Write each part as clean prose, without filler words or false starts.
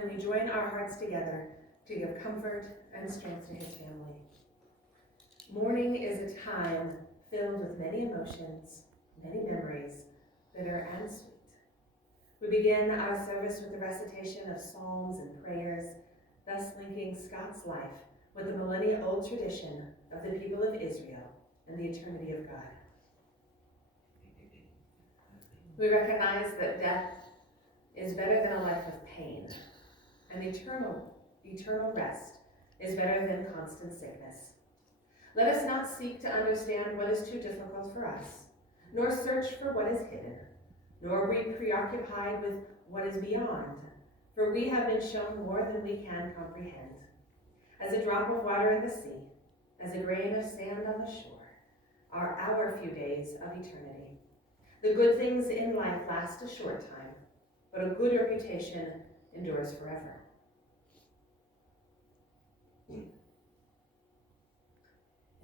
and we join our hearts together to give comfort and strength to his family. Mourning is a time filled with many emotions, many memories, bitter and sweet. We begin our service with the recitation of psalms and prayers, thus linking Scott's life with the millennia-old tradition of the people of Israel and the eternity of God. We recognize that death is better than a life of pain, and eternal rest is better than constant sickness. Let us not seek to understand what is too difficult for us, nor search for what is hidden, nor be preoccupied with what is beyond, for we have been shown more than we can comprehend. As a drop of water in the sea, as a grain of sand on the shore, are our few days of eternity. The good things in life last a short time, but a good reputation endures forever.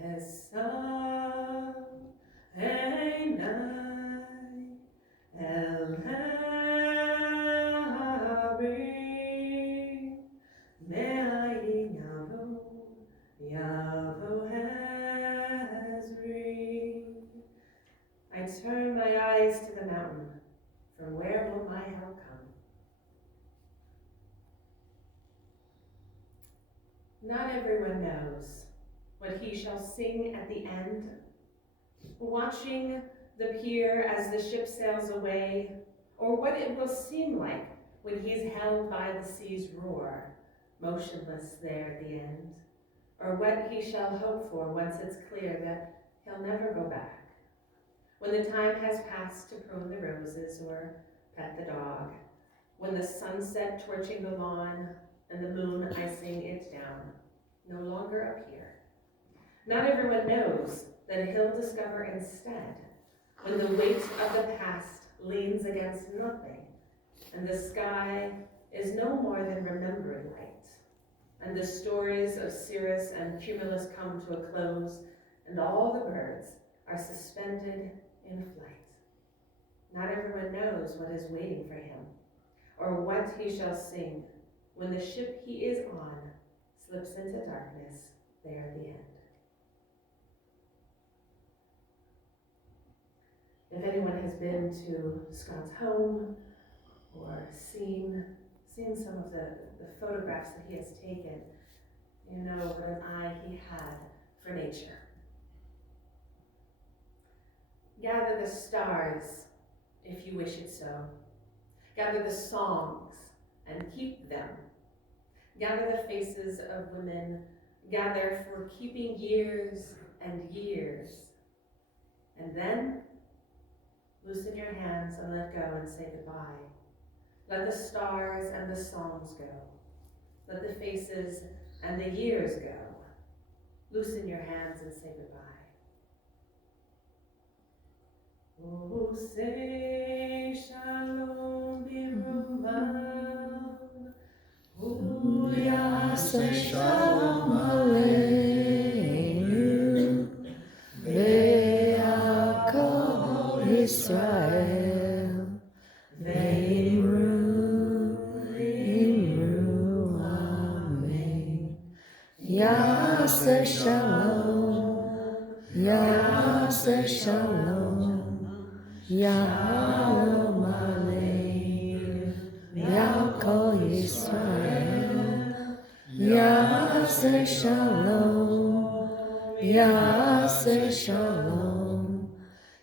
Esa einai el habri me'ai yavo Hezri. I turn my eyes to the mountain. From where will my help come? Not everyone knows what he shall sing at the end. Watching the pier as the ship sails away, or what it will seem like when he's held by the sea's roar, motionless there at the end, or what he shall hope for once it's clear that he'll never go back. When the time has passed to prune the roses or pet the dog, when the sunset torching the lawn and the moon icing it down no longer appear. Not everyone knows that he'll discover instead when the weight of the past leans against nothing and the sky is no more than remembering light, and the stories of Cirrus and Cumulus come to a close, and all the birds are suspended in flight. Not everyone knows what is waiting for him, or what he shall sing when the ship he is on slips into darkness there at the end. If anyone has been to Scott's home or seen some of the photographs that he has taken, you know what an eye he had for nature. Gather the stars, if you wish it so. Gather the songs and keep them. Gather the faces of women. Gather for keeping years and years. And then loosen your hands and let go and say goodbye. Let the stars and the songs go. Let the faces and the years go. Loosen your hands and say goodbye. Oh, say shalom birumam. Oh, Say shalom aleinu. Ve'akol Yisrael. Ve'imru amen. Yaseh shalom. Yaseh shalom. Shalom aleinu, Ve'akol Yisrael. Yaseh shalom, Yaseh shalom.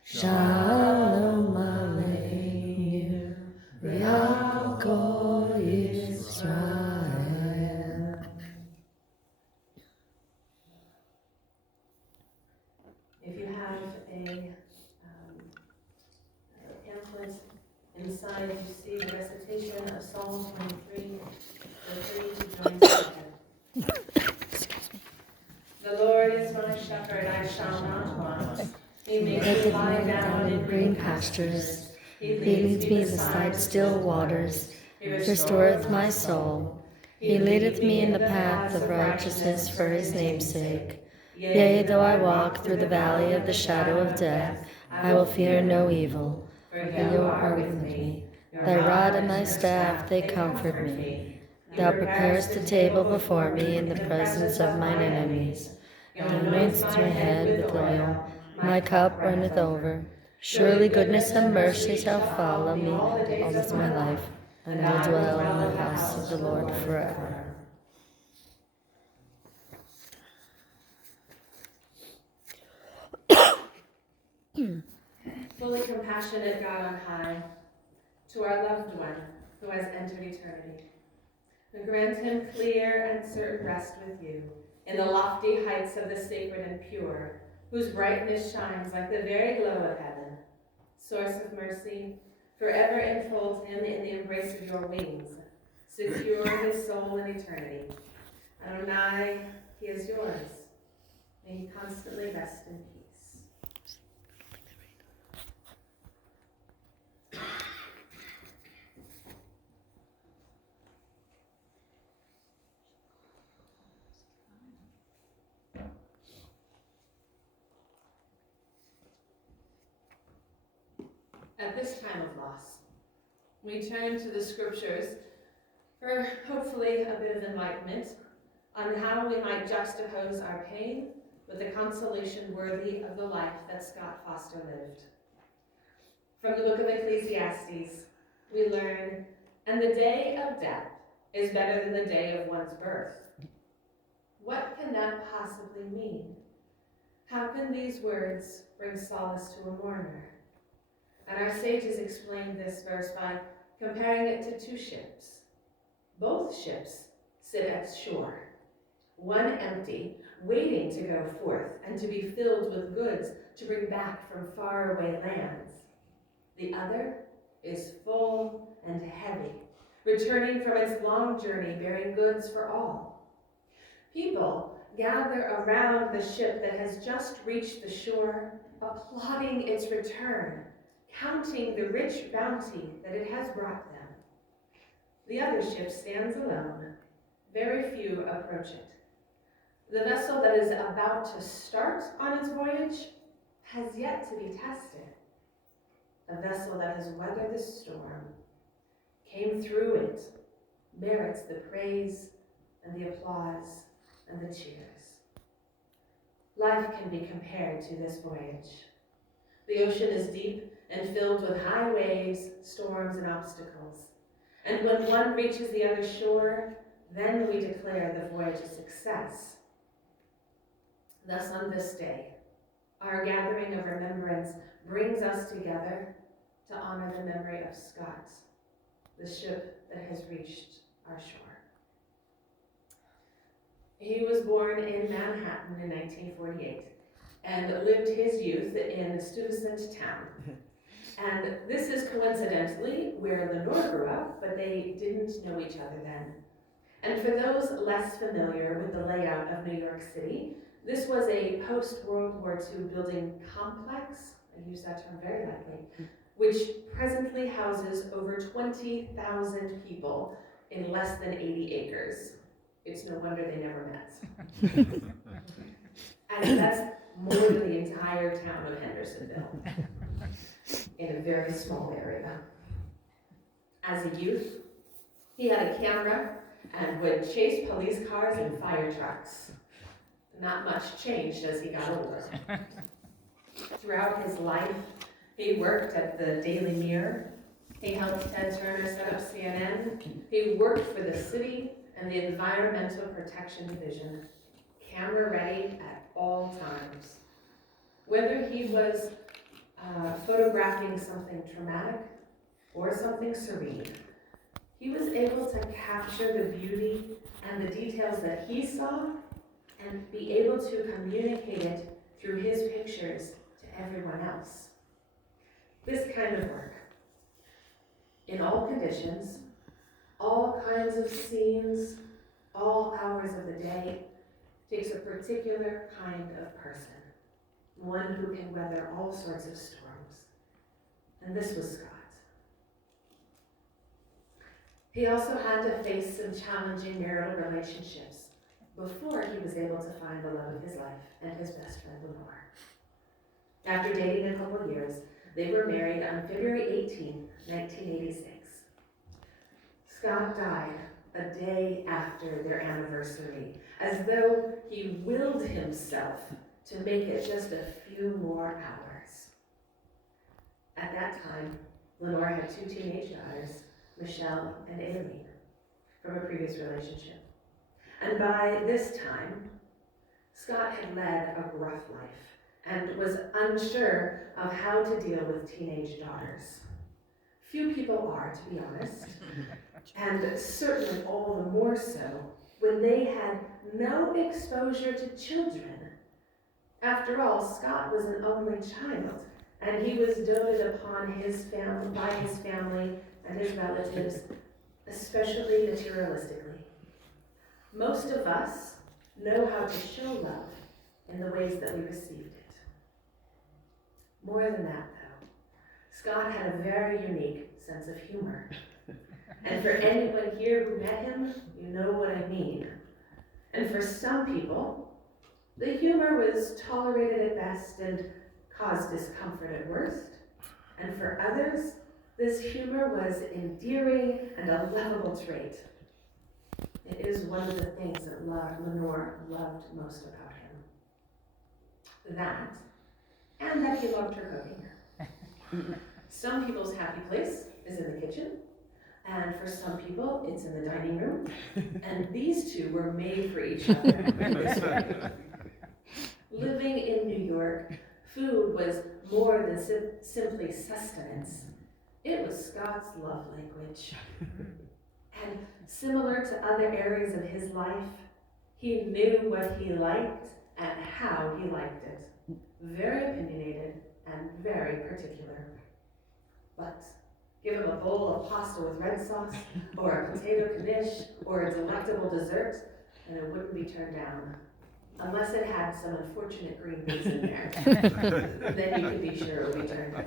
Shalom aleinu, Ve'akol Yisrael. If you have a pamphlet inside, you see the recitation of Psalm 23. Feel free to join together. The Lord is my shepherd, I shall not want. He makes me lie down in green pastures. He leads me beside still waters. He restoreth my soul. He leadeth me in the path of righteousness for his name's sake. Yea, though I walk through the valley of the shadow of death, I will fear no evil, for you are with me. Thy rod and thy staff, they comfort me. Thou preparest the table before me in the presence of mine enemies. Thou anointest my head with oil, my cup runneth over. Surely goodness and mercy shall follow me all the days of my life, and I will dwell in the house of the Lord forever. Fully compassionate God on high, to our loved one who has entered eternity, and grant him clear and certain rest with you in the lofty heights of the sacred and pure, whose brightness shines like the very glow of heaven. Source of mercy, forever enfold him in the embrace of your wings. Secure his soul in eternity. Adonai, he is yours. May he constantly rest in peace. At this time of loss, we turn to the scriptures for hopefully a bit of enlightenment on how we might juxtapose our pain with the consolation worthy of the life that Scott Foster lived. From the book of Ecclesiastes, we learn, and the day of death is better than the day of one's birth. What can that possibly mean? How can these words bring solace to a mourner? And our sages explained this verse by comparing it to two ships. Both ships sit at shore, one empty, waiting to go forth and to be filled with goods to bring back from faraway lands. The other is full and heavy, returning from its long journey bearing goods for all. People gather around the ship that has just reached the shore, applauding its return, counting the rich bounty that it has brought them. The other ship stands alone. Very few approach it. The vessel that is about to start on its voyage has yet to be tested. A vessel that has weathered the storm, came through it, merits the praise and the applause and the cheers. Life can be compared to this voyage. The ocean is deep and filled with high waves, storms, and obstacles. And when one reaches the other shore, then we declare the voyage a success. Thus on this day, our gathering of remembrance brings us together to honor the memory of Scott, the ship that has reached our shore. He was born in Manhattan in 1948 and lived his youth in Stuyvesant Town. And this is coincidentally where Lenore grew up, but they didn't know each other then. And for those less familiar with the layout of New York City, this was a post-World War II building complex, I use that term very lightly, which presently houses over 20,000 people in less than 80 acres. It's no wonder they never met. And that's more than the entire town of Hendersonville in a very small area. As a youth, he had a camera and would chase police cars and fire trucks. Not much changed as he got older. Throughout his life, he worked at the Daily Mirror. He helped Ted Turner set up CNN. He worked for the city and the Environmental Protection Division, camera ready at all times. Whether he was photographing something traumatic or something serene, he was able to capture the beauty and the details that he saw and be able to communicate it through his pictures to everyone else. This kind of work, in all conditions, all kinds of scenes, all hours of the day, takes a particular kind of person, one who can weather all sorts of storms. And this was Scott. He also had to face some challenging marital relationships before he was able to find the love of his life and his best friend Lenore. After dating a couple years, they were married on February 18, 1986. Scott died a day after their anniversary, as though he willed himself to make it just a few more hours. At that time, Lenore had 2 teenage daughters, Michelle and Aileen, from a previous relationship. And by this time, Scott had led a rough life and was unsure of how to deal with teenage daughters. Few people are, to be honest, and certainly all the more so when they had no exposure to children. After all, Scott was an only child, and he was doted upon by his family and his relatives, especially materialistically. Most of us know how to show love in the ways that we received it. More than that, though, Scott had a very unique sense of humor. And for anyone here who met him, you know what I mean. And for some people, the humor was tolerated at best and caused discomfort at worst. And for others, this humor was endearing and a lovable trait. It is one of the things that Lenore loved most about him. That, and that he loved her cooking. Some people's happy place is in the kitchen, and for some people, it's in the dining room. And these two were made for each other in this way. Living in New York, food was more than simply sustenance. It was Scott's love language. And similar to other areas of his life, he knew what he liked and how he liked it. Very opinionated and very particular. But give him a bowl of pasta with red sauce, or a potato knish, or a delectable dessert, and it wouldn't be turned down. Unless it had some unfortunate green beans in there. Then you could be sure it would be turned down.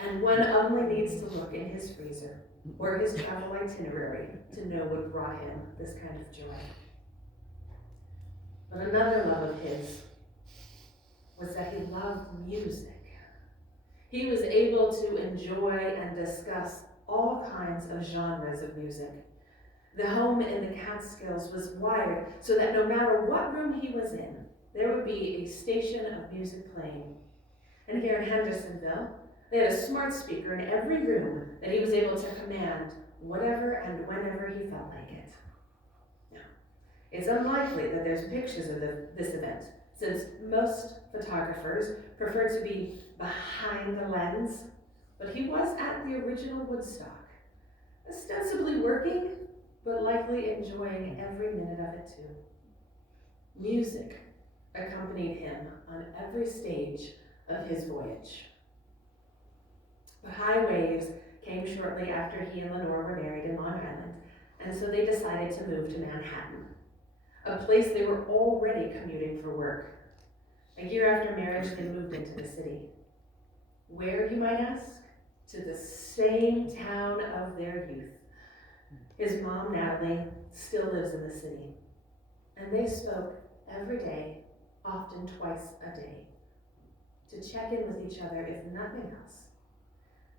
And one only needs to look in his freezer or his travel itinerary to know what brought him this kind of joy. But another love of his was that he loved music. He was able to enjoy and discuss all kinds of genres of music. The home in the Catskills was wired so that no matter what room he was in, there would be a station of music playing. And here in Hendersonville, they had a smart speaker in every room that he was able to command whatever and whenever he felt like it. Now, it's unlikely that there's pictures of this event, since most photographers prefer to be behind the lens, but he was at the original Woodstock, ostensibly working, but likely enjoying every minute of it too. Music accompanied him on every stage of his voyage. But high waves came shortly after he and Lenore were married in Long Island, and so they decided to move to Manhattan, a place they were already commuting for work. A year after marriage, they moved into the city. Where, you might ask? To the same town of their youth. His mom, Natalie, still lives in the city, and they spoke every day, often twice a day, to check in with each other, if nothing else.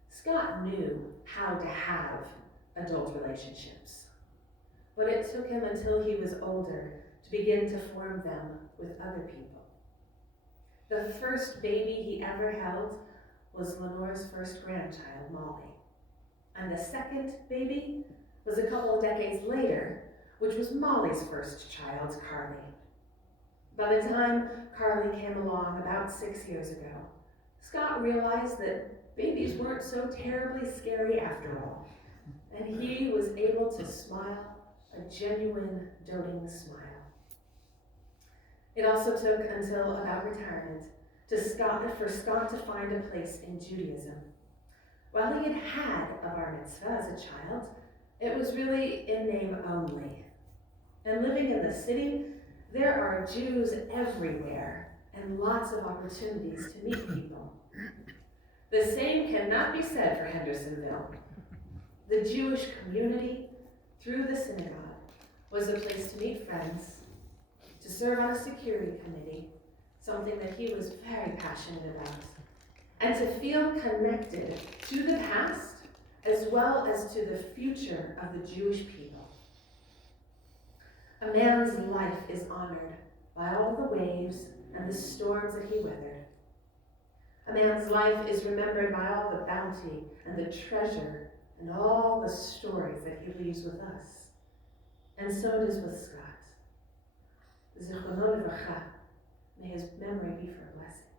Scott knew how to have adult relationships, but it took him until he was older to begin to form them with other people. The first baby he ever held was Lenore's first grandchild, Molly, and the second baby was a couple of decades later, which was Molly's first child, Carly. By the time Carly came along about 6 years ago, Scott realized that babies weren't so terribly scary after all, and he was able to smile a genuine, doting smile. It also took until about retirement for Scott to find a place in Judaism. While he had had a bar mitzvah as a child, it was really in name only. And living in the city, there are Jews everywhere and lots of opportunities to meet people. The same cannot be said for Hendersonville. The Jewish community, through the synagogue, was a place to meet friends, to serve on a security committee, something that he was very passionate about, and to feel connected to the past as well as to the future of the Jewish people. A man's life is honored by all the waves and the storms that he weathered. A man's life is remembered by all the bounty and the treasure and all the stories that he leaves with us. And so it is with Scott. Zichrono Livracha. May his memory be for a blessing.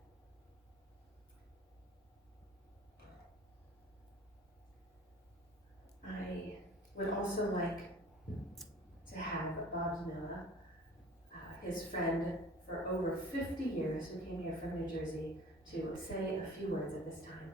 I would also like to have Bob Miller, his friend for over 50 years, who came here from New Jersey, to say a few words at this time.